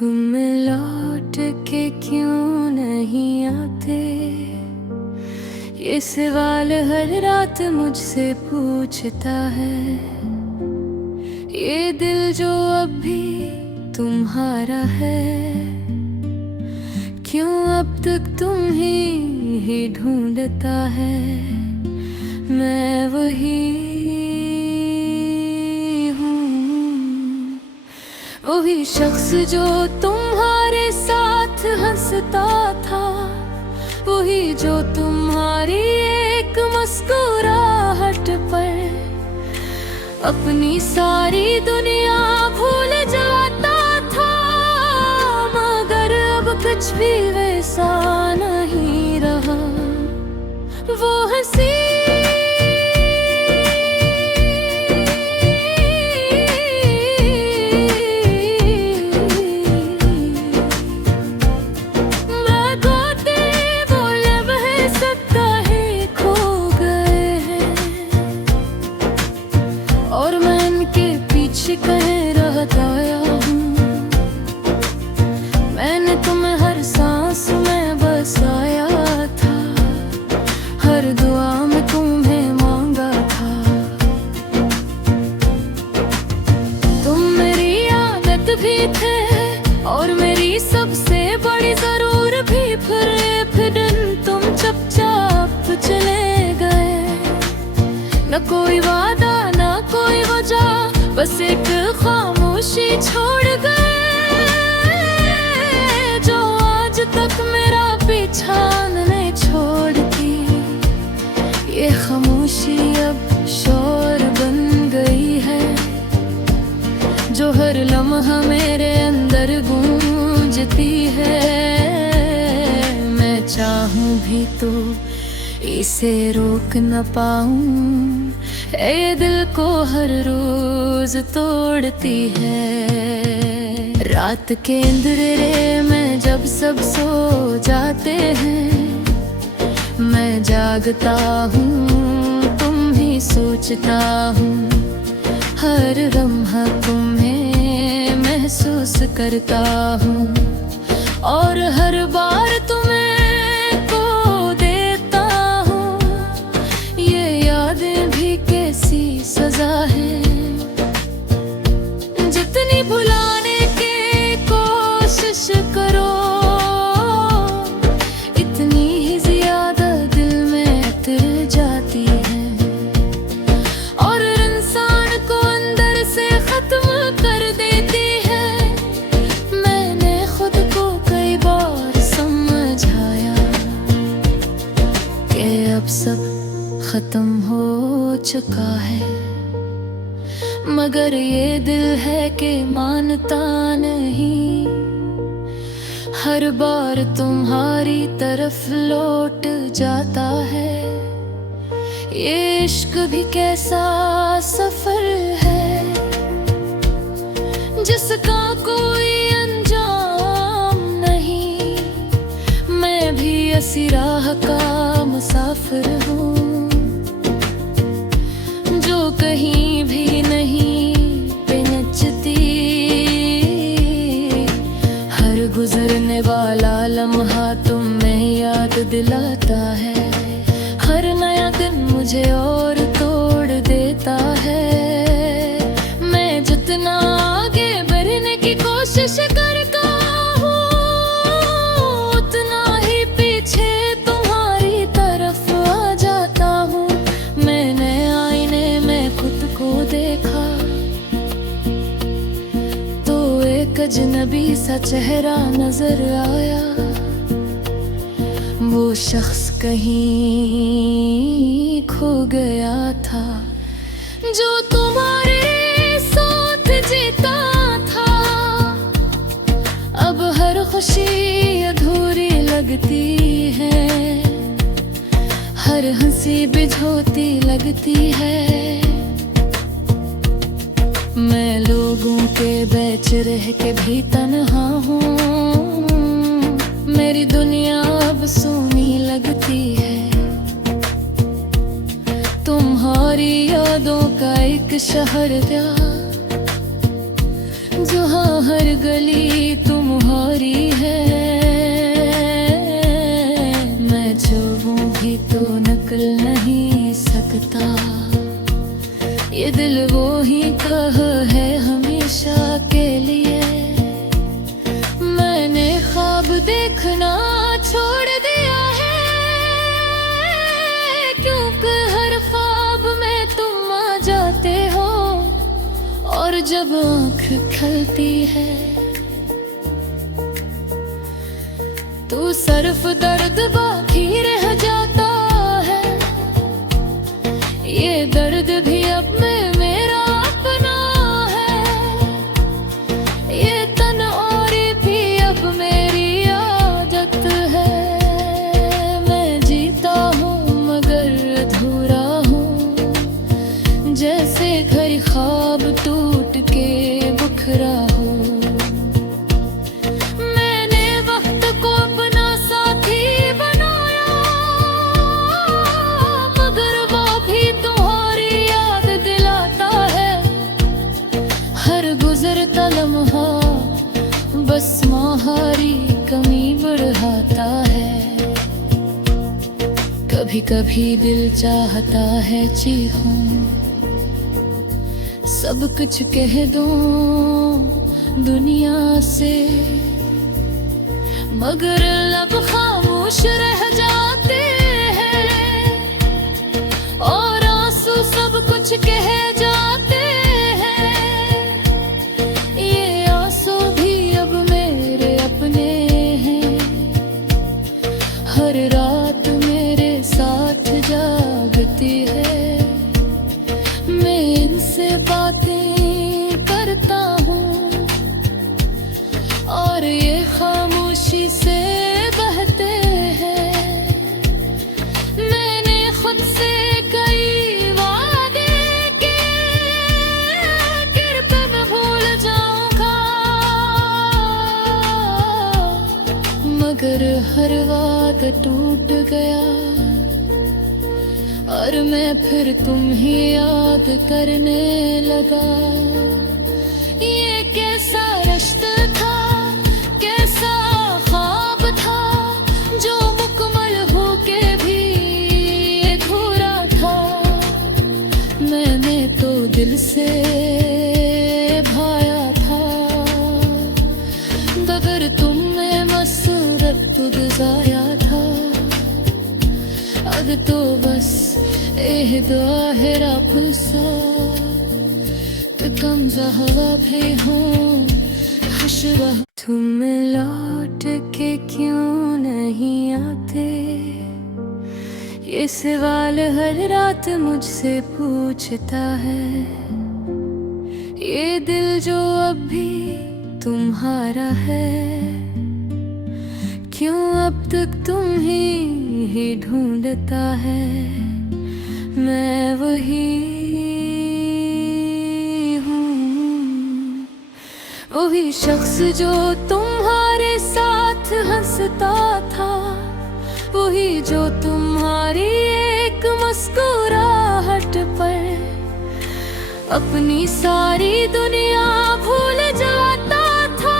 तुम लौट के क्यों नहीं आते, ये सवाल हर रात मुझसे पूछता है। ये दिल जो अब भी तुम्हारा है, क्यों अब तक तुम ही ढूंढता है। मैं वही वही शख्स जो तुम्हारे साथ हंसता था, वही जो तुम्हारी एक मुस्कुराहट पर अपनी सारी दुनिया भूल जाता था। मगर अब कुछ भी वैसा नहीं रहा। वो हंसी कह रहताया हूँ, मैंने तुम्हें हर सांस में बसाया था, हर दुआ में तुम्हें मांगा था। तुम मेरी आदत भी थे और मेरी सबसे बड़ी जरूर भी। फिर दिन तुम चुपचाप चले गए, न कोई वादा न कोई वजह, बस एक खामोशी छोड़ गए जो आज तक मेरा पीछा नहीं छोड़ती। ये खामोशी अब शोर बन गई है, जो हर लम्हा मेरे अंदर गूंजती है। मैं चाहूं भी तो इसे रोक न पाऊं, ये दिल को हर रोज तोड़ती है। रात के अंधेरे में जब सब सो जाते हैं, मैं जागता हूँ, तुम ही सोचता हूँ। हर लम्हा तुम्हें महसूस करता हूँ और हर बार तुम्हें सजा है। जितनी भुलाने की कोशिश करो, इतनी ही ज्यादा दिल में उतर जाती है और इंसान को अंदर से खत्म कर देती है। मैंने खुद को कई बार समझाया कि अब सब खत्म हो चुका है, मगर ये दिल है कि मानता नहीं। हर बार तुम्हारी तरफ लौट जाता है। ये इश्क भी कैसा सफर है, जिसका कोई अंजाम नहीं। मैं भी इसी राह का मुसाफिर हूँ, जो कहीं भी नहीं पहुंचती। हर गुजरने वाला लम्हा तुम्हें याद दिलाता है। हर नया दिन मुझे और तोड़ देता है। मैं जितना आगे बढ़ने की कोशिश करता हूँ, उतना ही पीछे तुम्हारी तरफ आ जाता हूँ। मैंने खुद को देखा तो एक अजनबी सा चेहरा नजर आया। वो शख्स कहीं खो गया था, जो तुम्हारे साथ जीता था। अब हर खुशी अधूरी लगती है, हर हंसी बिझोती लगती है। मैं लोगों के बीच रह के भी तन्हा हूँ, मेरी दुनिया अब सूनी लगती है। तुम्हारी यादों का एक शहर था, जहाँ हर गली तुम जब आँख खलती है तो सिर्फ दर्द बाकी रह जाता है। ये दर्द भी अब में मेरा अपना है, ये तन और भी अब मेरी आदत है। मैं जीता हूँ मगर अधूरा हूँ, जैसे घर ख्वाब टूट के बिखरा हो। मैंने वक्त को अपना साथी बनाया, मगर वो भी तुम्हारी याद दिलाता है। हर गुजरता लम्हा बस तुम्हारी कमी बढ़ाता है। कभी कभी दिल चाहता है चीखूं, सब कुछ कह दूं दुनिया से, मगर लब खामोश रह जाते हैं और आंसू सब कुछ कह जाते हैं। ये आंसू भी अब मेरे अपने हैं, हर रात मेरे साथ जागती है। मैं इनसे बातें करता हूँ और ये खामोशी से बहते हैं। मैंने खुद से कई वादे किए, कृपया मैं भूल जाऊंगा, मगर हर वादा टूट गया और मैं फिर तुम ही याद करने लगा। ये कैसा रिश्ता था, कैसा ख्वाब था, जो मुकम्मल होके भी अधूरा था। मैंने तो दिल से भाया था, मगर तुम में मसरत गुज़ाया था। अब तो बस ज़ाहिरा फुलसा तो कम हवा भी हूँ खुशबू। तुम लौट के क्यों नहीं आते, ये सवाल हर रात मुझसे पूछता है। ये दिल जो अब भी तुम्हारा है, क्यों अब तक तुम ही ढूंढता है। मैं वही हूँ, वही शख्स जो तुम्हारे साथ हंसता था, वही जो तुम्हारी एक मुस्कुराहट पर अपनी सारी दुनिया भूल जाता था।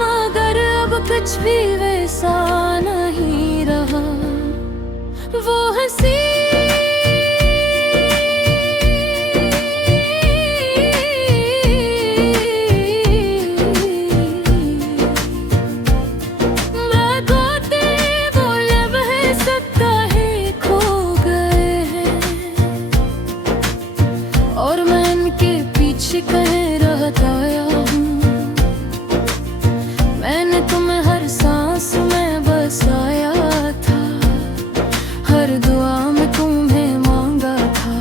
मगर अब कुछ भी वैसा नहीं रहा, वो हंसी कहीं रहता हूँ। मैंने तुम्हें हर सांस में बसाया था, हर दुआ में तुम्हें मांगा था।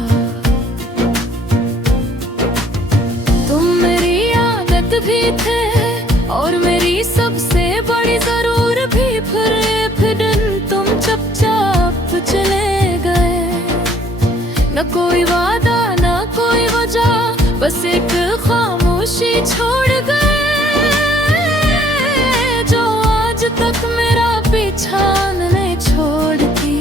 तुम मेरी आदत भी थे और मेरी सबसे बड़ी जरूर भी। फिर दिन तुम चुपचाप चले गए, न कोई वादा न कोई वजह, बस एक खामोशी छोड़ गए, जो आज तक मेरा पीछा नहीं छोड़ती।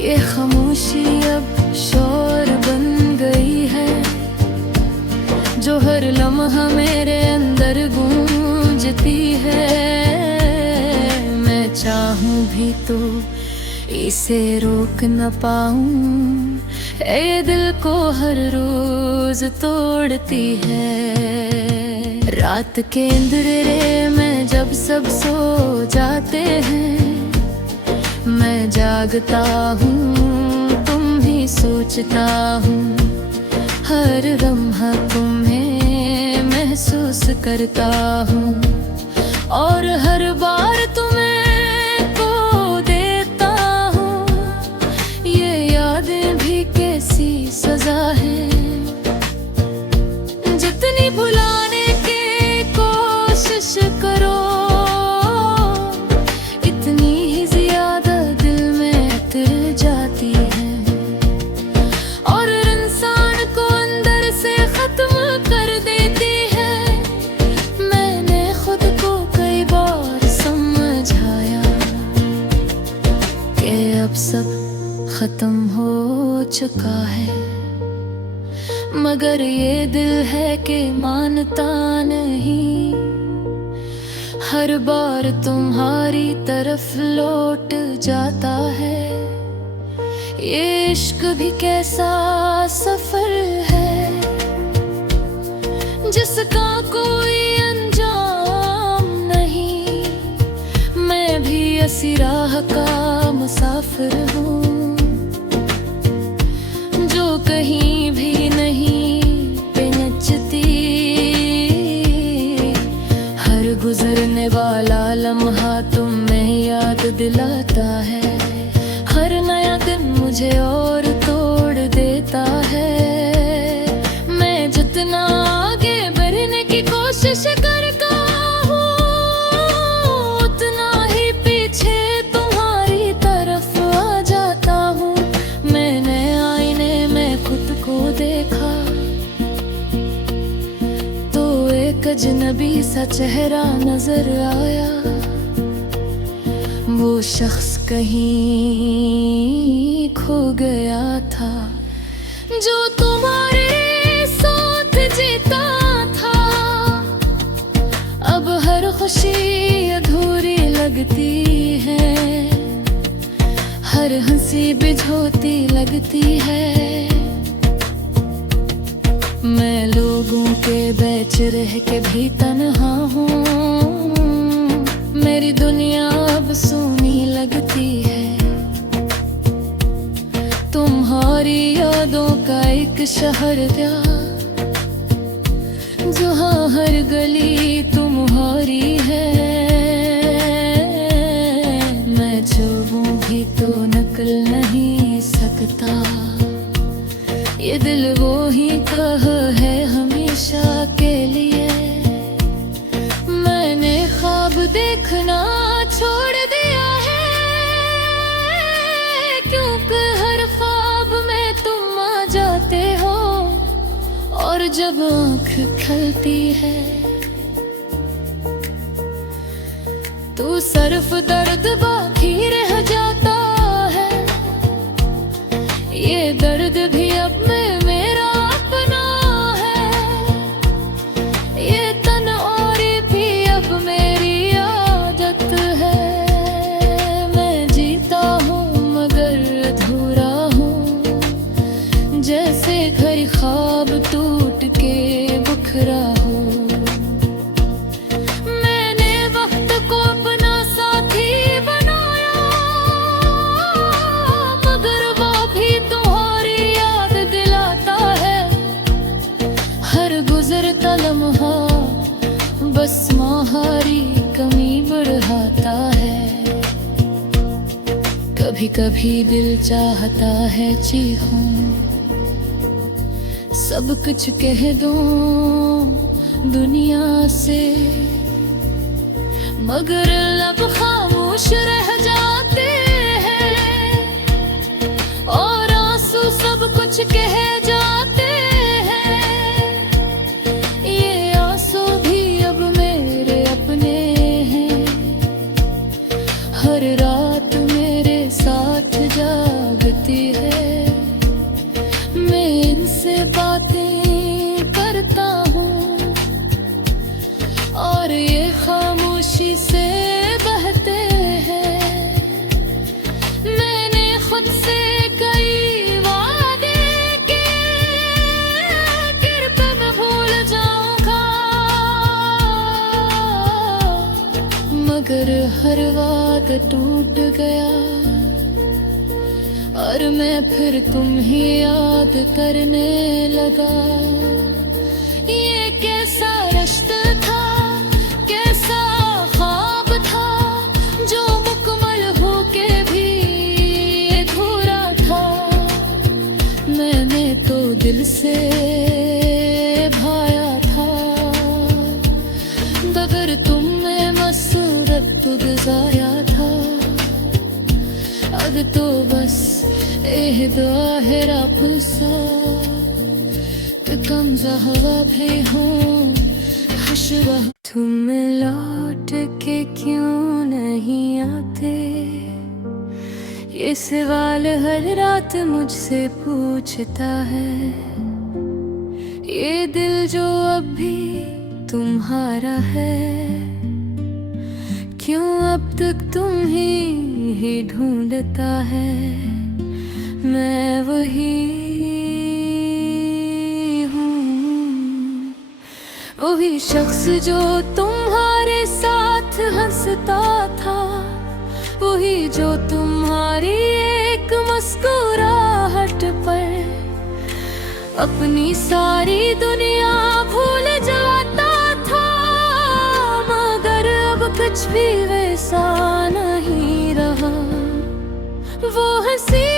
ये खामोशी अब शोर बन गई है, जो हर लम्हा मेरे अंदर गूंजती है। मैं चाहूं भी तो इसे रोक न पाऊं, ये दिल को हर रोज तोड़ती है। रात के अंधेरे में जब सब सो जाते हैं, मैं जागता हूँ, तुम ही सोचता हूँ। हर लम्हा तुम्हें महसूस करता हूँ और हर बार तुम्हें खो देता हूँ। ये यादें भी कैसी सजा है, जितनी भुलाने की कोशिश करो इतनी ही ज्यादा दिल में उतर जाती है और इंसान को अंदर से खत्म कर देती है। मैंने खुद को कई बार समझाया कि अब सब खत्म हो चुका है, मगर ये दिल है कि मानता नहीं। हर बार तुम्हारी तरफ लौट जाता है। ये इश्क भी कैसा सफर है जिसका कोई अंजाम नहीं। मैं भी इसी राह का मुसाफिर हूँ जो कहीं भी नहीं पहुंचती। हर गुजरने वाला लम्हा तुम्हें याद दिलाता है। हर नया दिन मुझे और तोड़ देता है। मैं जितना आगे बढ़ने की कोशिश करता हूँ उतना ही पीछे तुम्हारी तरफ आ जाता हूँ। मैंने आईने में खुद को देखा तो एक अजनबी सा चेहरा नजर आया। वो शख्स कहीं खो गया था जो तुम्हारे साथ जीता था। अब हर खुशी अधूरी लगती है, हर हंसी बिझोती लगती है। मैं लोगों के बीच रह के भी तन्हा हूँ। मेरी दुनिया अब सूनी लगती है। तुम्हारी यादों का एक शहर था जहाँ हर गली तुम्हारी है। मैं छूऊं भी तो नकल नहीं सकता। ये दिल वो ही कह है हमेशा के लिए। मैंने ख्वाब देखना छोड़ दिया है क्योंकि हर ख्वाब में तुम आ जाते हो और जब आँख खुलती है तो सिर्फ दर्द बाकी रह जाता है। ये दर्द भी अब में मेरा अपना है। ये तन और भी अब मेरी आदत है। मैं जीता हूँ मगर अधूरा हूँ, जैसे घर ख्वाब टूट के बिखरा हो। मैंने वक्त को अपना साथी बनाया मगर वो भी तुम्हारी याद दिलाता है। हर गुजरता लम्हा बस तुम्हारी कमी बढ़ाता है। कभी कभी दिल चाहता है चीखूं, सब कुछ कह दूं दुनिया से, मगर लब खामोश रह जाते हैं और आंसू सब कुछ कह जाते हैं। ये आंसू भी अब मेरे अपने हैं। हर रात मेरे साथ जागती है। मैं इनसे बातें करता हूँ और ये खामोशी से बहते हैं। मैंने खुद से कई वादे किए कृपया मैं भूल जाऊंगा, मगर हर वादा टूट गया और मैं फिर तुम ही याद करने लगा। ये कैसा रिश्ता था, कैसा ख्वाब था, जो मुकम्मल होके भी अधूरा था। मैंने तो दिल से भाया था, मगर तुम में मसूरत गुज़ाया था। अब तो बस ज़ाहिरा फुलसा कि कम हवा भी हो खुशबू। तुम लौट के क्यों नहीं आते, ये सवाल हर रात मुझसे पूछता है। ये दिल जो अब भी तुम्हारा है, क्यों अब तक तुम ही ढूंढता है। मैं वही हूँ, वही शख्स जो तुम्हारे साथ हंसता था, वही जो तुम्हारी एक मुस्कुराहट पर अपनी सारी दुनिया भूल जाता था। मगर अब कुछ भी वैसा नहीं रहा। वो हंसी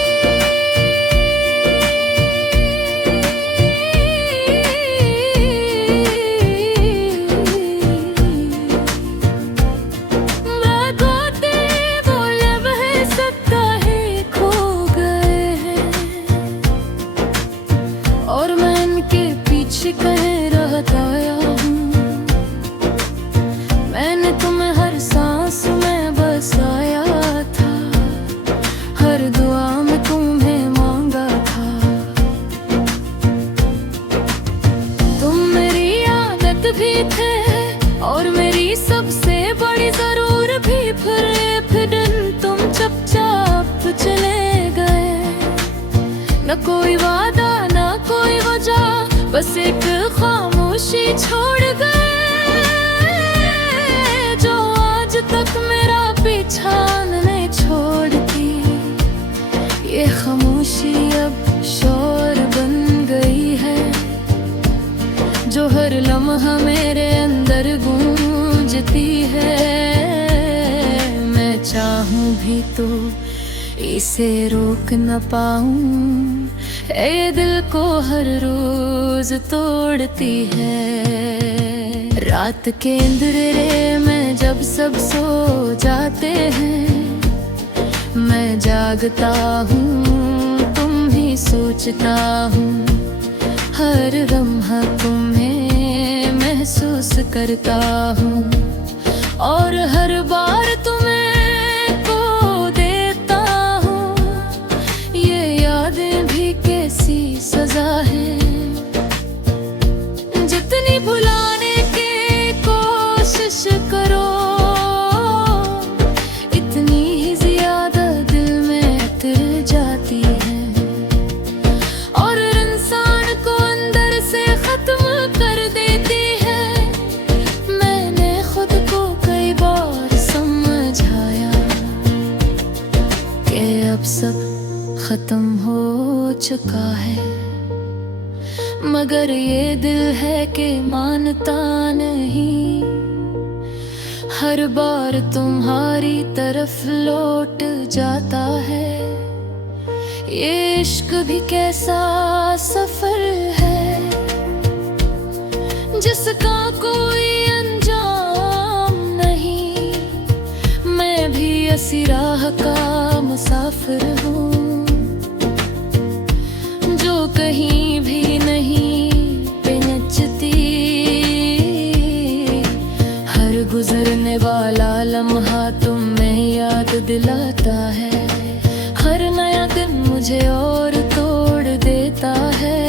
कह रहता आया हूँ। मैंने तुम्हें हर सांस में बसाया था, हर दुआ में तुम्हें मांगा था। तुम मेरी आदत भी थे और मेरी सबसे बड़ी जरूर भी। फिर दिन तुम चुपचाप चले गए, न कोई वादा न कोई वजह, बस एक खामोशी छोड़ गए, जो आज तक मेरा पीछा नहीं छोड़ती। ये खामोशी अब शोर बन गई है, जो हर लम्हा मेरे अंदर गूंजती है। मैं चाहूं भी तो इसे रोक न पाऊं, ये दिल को हर रोज तोड़ती है। रात के अंधेरे में जब सब सो जाते हैं, मैं जागता हूँ, तुम ही सोचता हूँ। हर लम्हा तुम्हें महसूस करता हूँ, और हर बार तुम्हें सजा है। जितनी भुलाने की कोशिश करो, इतनी ही ज्यादा दिल में उतर जाती है, और इंसान को अंदर से खत्म कर देती है। मैंने खुद को कई बार समझाया कि अब सब खत्म हो चुका है, मगर ये दिल है कि मानता नहीं। हर बार तुम्हारी तरफ लौट जाता है। ये इश्क भी कैसा सफर है, जिसका कोई अंजाम नहीं। मैं भी इसी राह का मुसाफिर हूँ, जो कहीं भी नहीं पहुंचती। हर गुजरने वाला लम्हा तुम्हें याद दिलाता है। हर नया दिन मुझे और तोड़ देता है।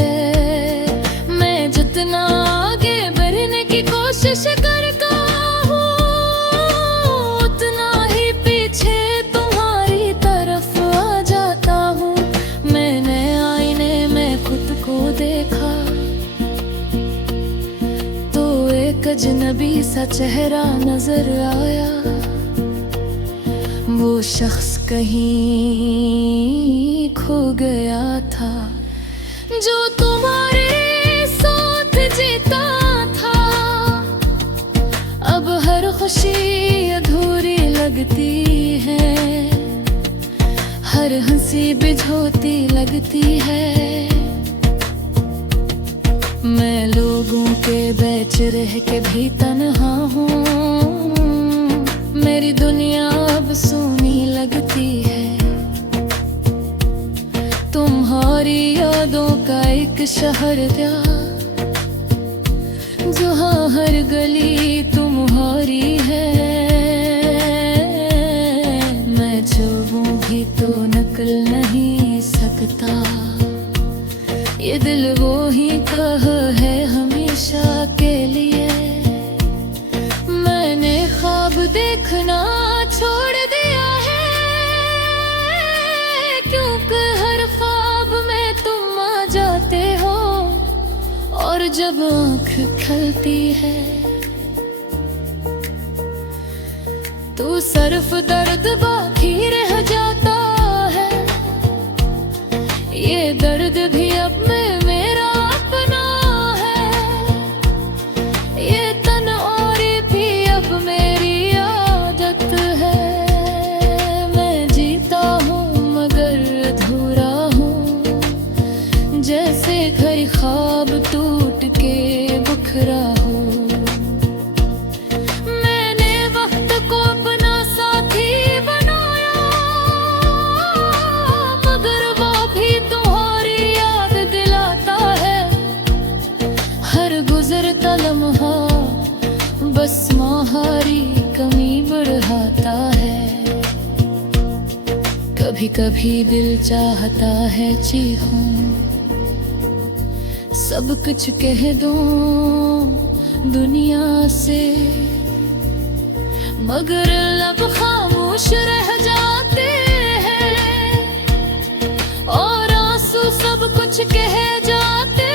मैं जितना आगे बढ़ने की कोशिश करता हूँ, उतना ही पीछे तुम्हारी तरफ आ जाता हूँ। मैंने आईने में खुद को देखा तो एक अजनबी सा चेहरा नजर आया। वो शख्स कहीं खो गया था, जो तुम्हारे साथ जीता था। अब हर खुशी अधूरी लगती है, हर हंसी बिझोती लगती है। मैं लोगों के बीच रह के भी तन्हा हूँ, मेरी दुनिया अब सूनी लगती है। तुम्हारी यादों का एक शहर था, जहाँ हर गली तुम्हारी है। मैं छूऊं भी तो नकल नहीं सकता, ये दिल वो ही कह है हमेशा के लिए। मैंने ख्वाब देखना छोड़ दिया है, क्योंकि हर ख्वाब में तुम आ जाते हो, और जब आँख खलती है तो सिर्फ दर्द बाकी रह जाता है। ये दर्द भी अब में मेरा अपना है, ये तन और भी अब मेरी आदत है। मैं जीता हूँ मगर अधूरा हूँ, जैसे घर ख्वाब टूट के बिखरा हो। गुजरता लम्हा बस तुम्हारी कमी बढ़ाता है। कभी कभी दिल चाहता है चीखूं, सब कुछ कह दूं दुनिया से, मगर लब खामोश रह जाते हैं, और आंसू सब कुछ कह जाते हैं।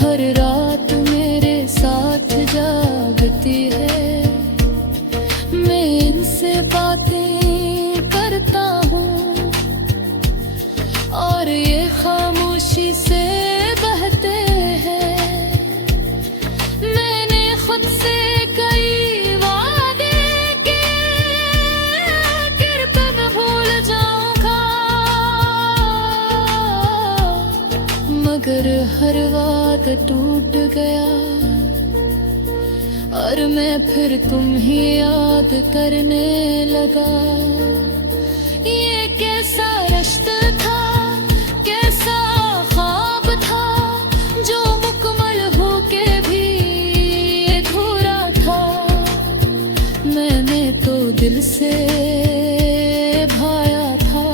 हर रात मेरे साथ जागती है, मैं इनसे बातें करता हूँ, और ये खामोशी से बहते हैं। मैंने खुद से कई वादे किए, कृपया मैं भूल जाऊंगा, मगर हर वादा टूट गया, और मैं फिर तुम ही याद करने लगा। ये कैसा रिश्ता था, कैसा ख्वाब था, जो मुकम्मल होके भी अधूरा था। मैंने तो दिल से भाया था,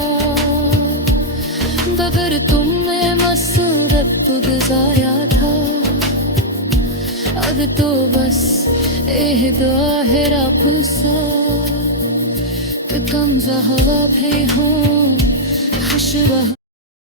मगर तुम में मसरत गुजारा था। अब तो बस ज़ाहिरा फुसा कि कम ज़हवा भी हूँ खुश रह।